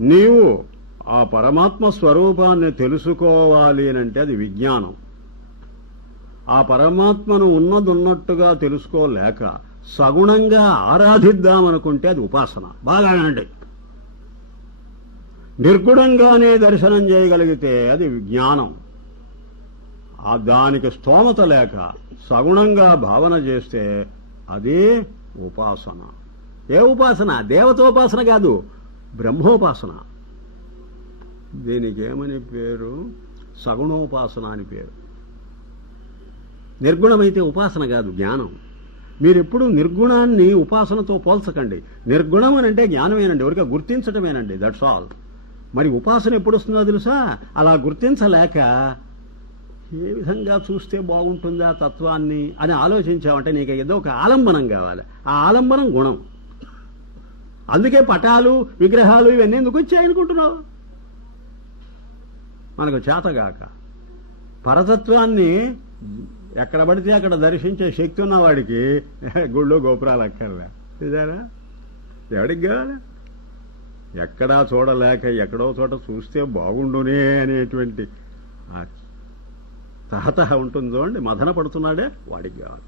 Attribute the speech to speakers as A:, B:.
A: నీవు ఆ పరమాత్మ స్వరూపాన్ని తెలుసుకోవాలి అంటే అది విజ్ఞానం. ఆ పరమాత్మను ఉన్నదున్నట్టుగా తెలుసుకోలేక సగుణంగా ఆరాధిద్దామనుకుంటే అది ఉపాసన. బాగా వినండి. నిర్గుణంగానే దర్శనం చేయగలిగితే అది విజ్ఞానం. ఆ దానికి స్తోమత లేక సగుణంగా భావన చేస్తే అదే ఉపాసన. ఏ ఉపాసన? దేవతోపాసన కాదు. బ్రహ్మోపాసన. దీనికి ఏమని పేరు? సగుణోపాసన అని పేరు. నిర్గుణమైతే ఉపాసన కాదు జ్ఞానం. మీరెప్పుడు నిర్గుణాన్ని ఉపాసనతో పోల్చకండి. నిర్గుణం అని అంటే జ్ఞానమేనండి ఎవరికా గుర్తించటమేనండి దట్స్ ఆల్ మరి ఉపాసన ఎప్పుడు వస్తుందో తెలుసా? అలా గుర్తించలేక ఏ విధంగా చూస్తే బాగుంటుందా తత్వాన్ని అని ఆలోచించామంటే నీకు ఏదో ఒక ఆలంబనం కావాలి. ఆ ఆలంబనం గుణం. అందుకే పటాలు విగ్రహాలు ఇవన్నీ ఎందుకు వచ్చాయి అనుకుంటున్నావు మనకు చేతగాక. పరతత్వాన్ని ఎక్కడ పడితే అక్కడ దర్శించే శక్తి ఉన్నవాడికి గుళ్ళు గోపురాలు అక్కర్లే. చూసారా ఎవడికి కావాలి? ఎక్కడా చూడలేక ఎక్కడో చోట చూస్తే బాగుండునే అనేటువంటి ఆ తహతహ ఉంటుంది చూడండి మదన పడుతున్నాడే వాడికి కావాలి.